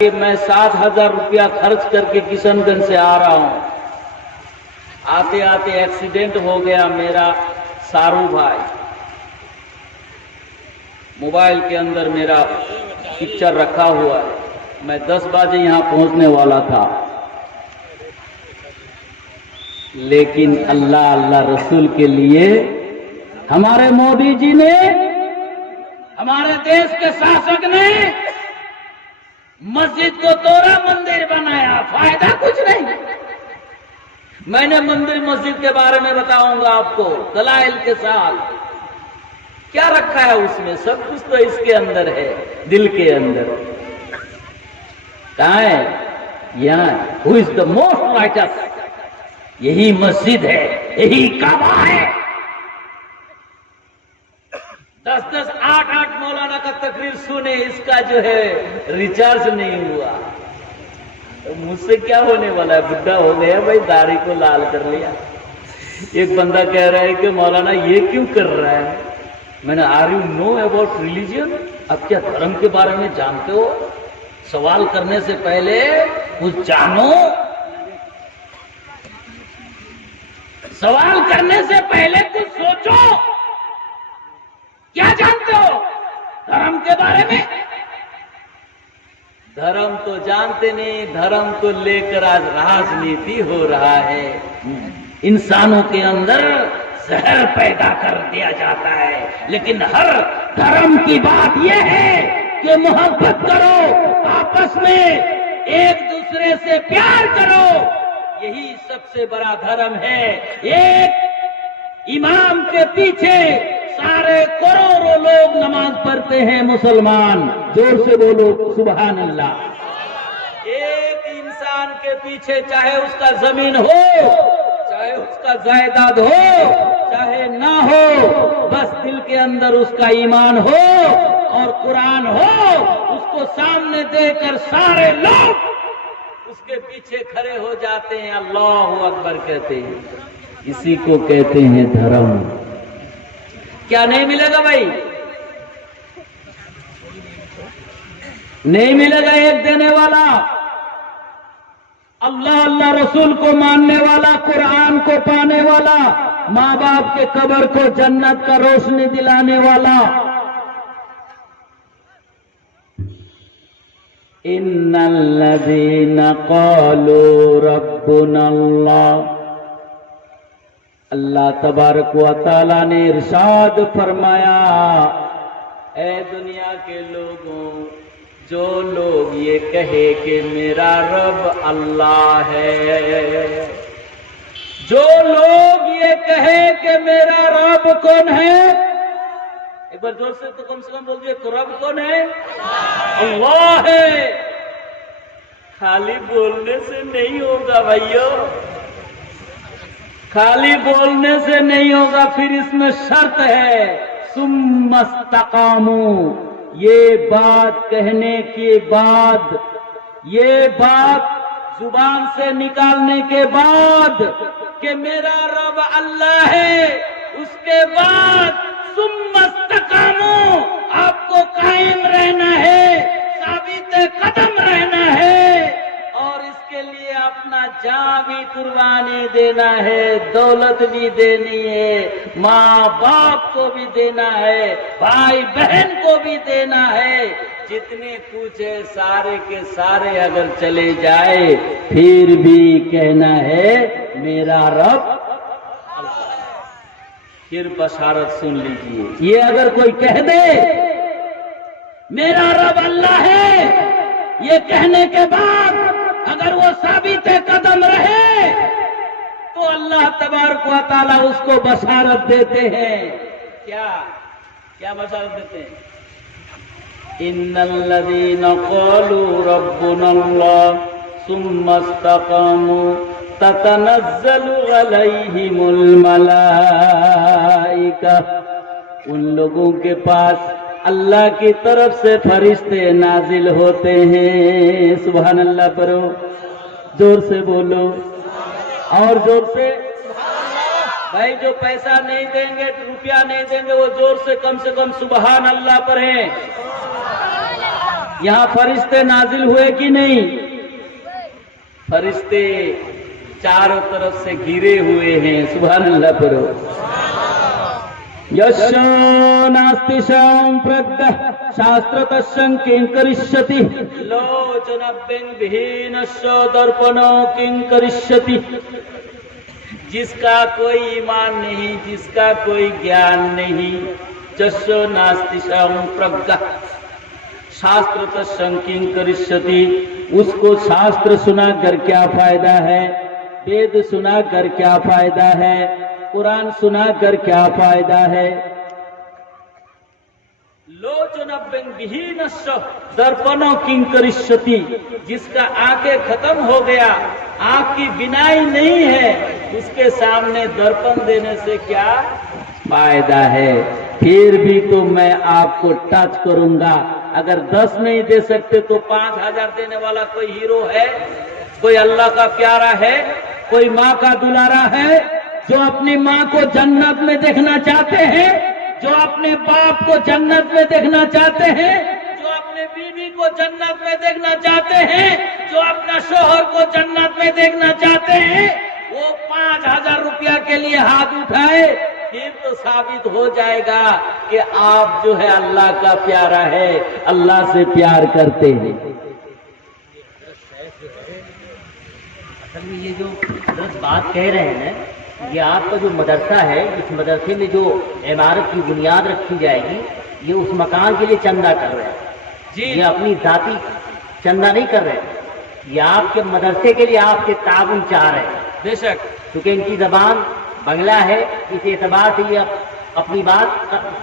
कि मैं 7,000 रुपया खर्च करके किशनगंज से आ रहा हूँ। आते आते एक्सीडेंट हो गया मेरा सारू भाई। मोबाइल के अंदर मेरा पिक्चर रखा हुआ है। मैं 10 बजे यहाँ पहुँचने वाला था, लेकिन अल्लाह अल्लाह रसूल के लिए हमारे मोदी जी ने, हमारे देश के शासक ने मस्जिद को तोड़ा, मंदिर बनाया, फायदा कुछ नहीं। मैंने मंदिर मस्जिद के बारे में बताऊंगा आपको दलाइल के साथ। क्या रखा है उसमें? सब कुछ तो इसके अंदर है, दिल के अंदर। कहाँ है? यहाँ। Who is the most rights? यही मस्जिद है, यही काबा है। 10-10, 8-8 मौलाना का तकरीर सुने, इसका जो है रिचार्ज नहीं हुआ। तो मुझसे क्या होने वाला है? बुढ़ा हो गया भाई, दाढ़ी को लाल कर लिया। एक बंदा कह रहा है कि मौलाना ये क्यों कर रहा है? मैंने, are you know about religion? अब क्या धर्म के बारे में जानते हो? सवाल करने से पहले कुछ जानो। सवाल करने से पहले कुछ सोचो। क्या जानते हो धर्म के बारे में? धर्म तो जानते नहीं, धर्म को लेकर आज राजनीति हो रहा है। इंसानों के अंदर जहर पैदा कर दिया जाता है। लेकिन हर धर्म की बात यह है कि मोहब्बत करो, आपस में एक दूसरे से प्यार करो। यही सबसे बड़ा धर्म है। एक इमाम के पीछे सारे करोड़ों लोग नमाज पढ़ते हैं मुसलमान। जोर से बोलो सुभान अल्लाह। एक इंसान के पीछे, चाहे उसका जमीन हो, चाहे उसका जायदाद हो, चाहे ना हो, बस दिल के अंदर उसका ईमान हो और कुरान हो, उसको सामने देकर सारे लोग उसके पीछे खड़े हो जाते हैं, अल्लाहु अकबर कहते हैं। इसी को कहते हैं धर्म। क्या नहीं मिलेगा भाई? नहीं मिलेगा एक देने वाला, अल्लाह अल्लाह रसूल को मानने वाला, कुरान को पाने वाला, माँ बाप के कब्र को जन्नत का रोशनी दिलाने वाला। इन्नल्लज़ीना क़ालू रब्बुनल्लाह, अल्लाह तबारक व तआला ने इरशाद फरमाया, ऐ दुनिया के लोगों, जो लोग ये कहे कि मेरा रब अल्लाह है, जो लोग ये कहे कि मेरा रब कौन है, एक बार जोर से तो कम से कम बोल दिए, तो रब कौन है? अल्लाह है। खाली बोलने से नहीं होगा भाइयों, खाली बोलने से नहीं होगा। फिर इसमें शर्त है, सुम्मस्तकामू। ये बात कहने के बाद, ये बात जुबान से निकालने के बाद कि मेरा रब अल्लाह है, उसके बाद सुम्मस्तकामू, आपको कायम रहना है, साबित कदम रहना है, और इसके लिए अपना जान भी कुर्बानी देना है, दौलत भी देनी है, माँ बाप को भी देना है, भाई बहन को भी देना है। जितने कुछ है सारे के सारे अगर चले जाए, फिर भी कहना है मेरा रब। फिर बशारत सुन लीजिए, ये अगर कोई कह दे मेरा रब अल्लाह है, ये कहने के बाद अगर वो साबित कदम रहे, तो अल्लाह तबारक व तआला उसको बशारत देते हैं। क्या क्या बशारत देते हैं? इन्नल्लज़ीना क़ालू रब्बुनल्लाह सुम्मस्तक़ामू ततनज़्ज़लु अलैहिमुल मलाइका। उन लोगों के पास अल्लाह की तरफ से फरिश्ते नाजिल होते हैं। सुभान अल्लाह पढ़ो, जोर से बोलो और जोर से। भाई जो पैसा नहीं देंगे, रुपया नहीं देंगे, वो जोर से कम सुभान अल्लाह पढ़ें। यहाँ फरिश्ते नाजिल हुए कि नहीं? फरिश्ते चारों तरफ से घिरे हुए हैं। सुभान अल्लाह पढ़ो। यस्य नास्ति संप्रज्ञः शास्त्रतः किं करिष्यति लोचनविहीनस्य दर्पणो किं करिष्यति। जिसका कोई ईमान नहीं, जिसका कोई ज्ञान नहीं, यस्य नास्ति संप्रज्ञः शास्त्रतः किं करिष्यति, उसको शास्त्र सुनाकर क्या फायदा है, वेद सुनाकर क्या फायदा है, कुरान सुनाकर क्या फायदा है। लोचनविहीनस्य दर्पणो किं करिष्यति, जिसका आंखें खत्म हो गया, आंख की बिनाई नहीं है, उसके सामने दर्पण देने से क्या फायदा है। फिर भी तो मैं आपको टच करूंगा। अगर 10 नहीं दे सकते तो 5000 देने वाला कोई हीरो है? कोई अल्लाह का प्यारा है? कोई माँ का दुलारा है जो अपनी माँ को जन्नत में देखना चाहते हैं, जो अपने बाप को जन्नत में देखना चाहते हैं, जो अपने बीवी को जन्नत में देखना चाहते हैं, जो अपना शोहर को जन्नत में देखना चाहते हैं, वो 5000 रुपया के लिए हाथ उठाए, फिर तो साबित हो जाएगा कि आप जो है अल्लाह का प्यारा है, अल्लाह से प्यार करते हैं। असल में ये जो दरअसल बात कह रहे हैं ना, ये आपका जो मदरसा है, इस मदरसे में जो इमारत की बुनियाद रखी जाएगी, ये उस मकान के लिए चंदा कर रहे हैं जी। ये अपनी जाति चंदा नहीं कर रहे, ये आपके मदरसे के लिए आपके ताउन चाह रहे हैं। बेशक, क्योंकि इनकी जबान बंगला है, इस एतबार से ये अपनी बात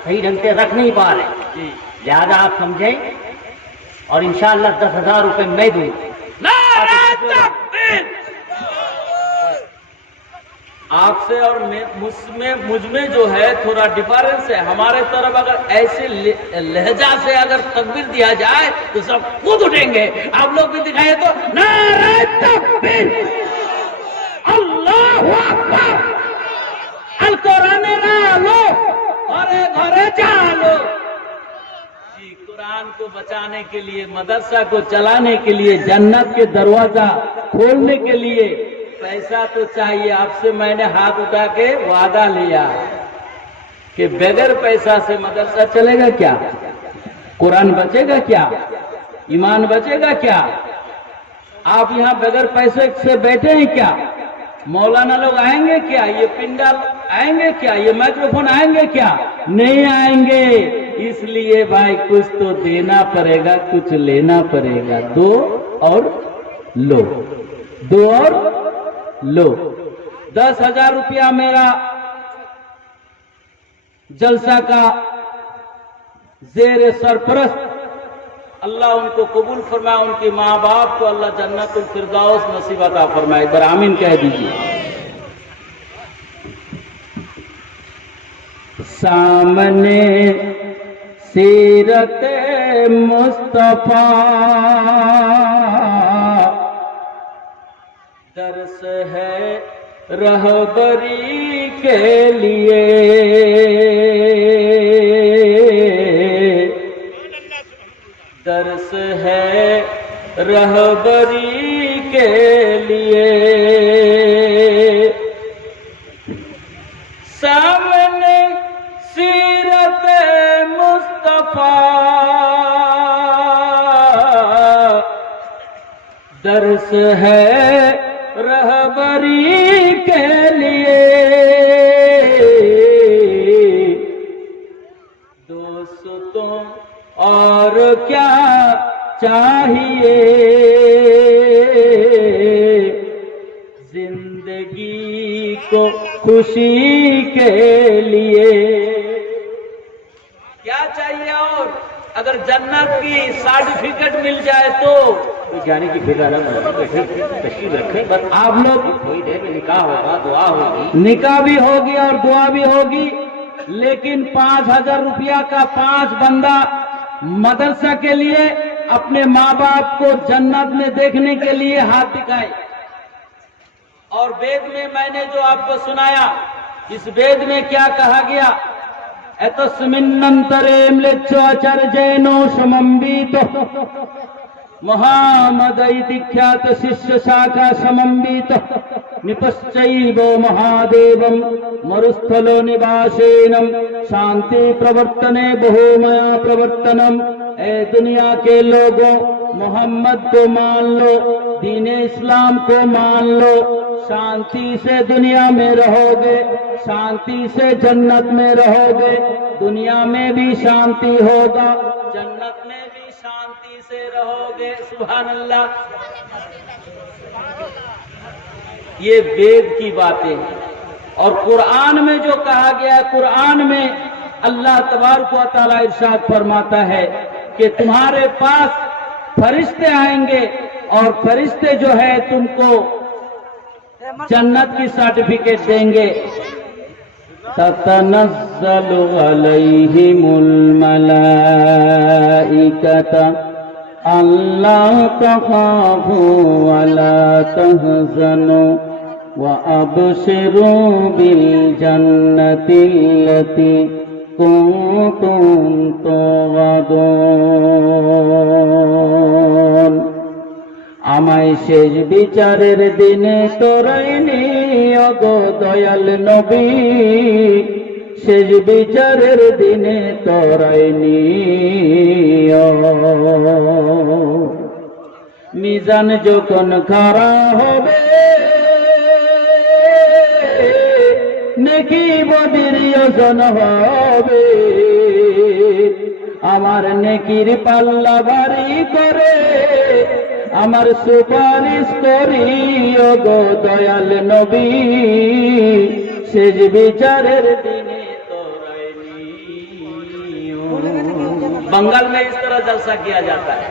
सही ढंग से रख नहीं पा रहे, लिहाजा आप समझें और इंशाअल्लाह 10,000 रुपये मैं दूंगा। आपसे और मुझ में जो है थोड़ा डिफरेंस है। हमारे तरफ अगर ऐसे लहजा से अगर तकबीर दिया जाए तो सब खुद उठेंगे। आप लोग भी दिखाइए तो नारे तकबीर, अल्लाहु अकबर, अल कुरान लो, घरे घरे चालो जी। कुरान को बचाने के लिए, मदरसा को चलाने के लिए, जन्नत के दरवाजा खोलने के लिए पैसा तो चाहिए। आपसे मैंने हाथ उठा के वादा लिया कि बगैर पैसा से मदरसा चलेगा क्या? कुरान बचेगा क्या? ईमान बचेगा क्या? आप यहाँ बगैर पैसे से बैठे हैं क्या? मौलाना लोग आएंगे क्या? ये पिंडाल आएंगे क्या? ये माइक्रोफोन आएंगे क्या? नहीं आएंगे। इसलिए भाई कुछ तो देना पड़ेगा, कुछ लेना पड़ेगा। दो और लो, दो और लो। 10,000 रुपया मेरा जलसा का जेर सरपरस्त, अल्लाह उनको कबूल फरमाए, उनके माँ बाप को अल्लाह जन्नतुल फिरदौस नसीब अता फरमाए। एक बार आमीन कह दीजिए। सामने सीरत मुस्तफा दर्स है रहबरी के लिए, दर्स है रहबरी के लिए। सामने सीरत मुस्तफा दर्स है रहबरी के लिए। दोस्तों और क्या चाहिए, जिंदगी को खुशी के लिए क्या चाहिए? और अगर जन्नत की सर्टिफिकेट मिल जाए तो जाने की फिक्र तशरीफ रखें। बस आप लोग थोड़ी देर में निकाह होगा, दुआ होगी, निकाह भी होगी और दुआ भी होगी। लेकिन 5,000 रुपया का 5 बंदा मदरसा के लिए, अपने माँ बाप को जन्नत में देखने के लिए हाथ दिखाए। और वेद में मैंने जो आपको सुनाया, इस वेद में क्या कहा गया? एतस्मिन्नन्तरे म्लेच्छाचार्येण समन्वितो महामद इति ख्यात शिष्य शाखा समन्वित निपश्चैव महादेवं मरुस्थलो निवासेनम शांति प्रवर्तने बहुमया प्रवर्तनम। ए दुनिया के लोगों, मोहम्मद को मान लो, दीन इस्लाम को मान लो, शांति से दुनिया में रहोगे, शांति से जन्नत में रहोगे, दुनिया में भी शांति होगा, जन्नत में भी शांति से रहोगे। सुभान अल्लाह। ये वेद की बातें हैं। और कुरान में जो कहा गया, कुरान में अल्लाह तबारक व तआला इरशाद फरमाता है कि तुम्हारे पास फरिश्ते आएंगे और फरिश्ते जो है तुमको जन्नत की सर्टिफिकेट देंगे। ततनज़्ज़लु अलैहिमुल मलाइकता अल्ला तख़ाफू वला तहज़नु व अबशिरू बिल जन्नतिल्लती कुंतुम तुअदून। আমায় শেষ বিচারের দিনে তোরাই নিও গো দয়াল নবী, শেষ বিচারের দিনে তোরাই নিও। মিজান যখন খাড়া হবে, নেকি বদির ওজন হবে, আমার নেকির পাল্লা ভারী করে আমার সুপারিশ করিও গো দয়াল নবী, শেষ বিচারের দিনে তোরাই নিও। बंगाल में इस तरह जलसा किया जाता है।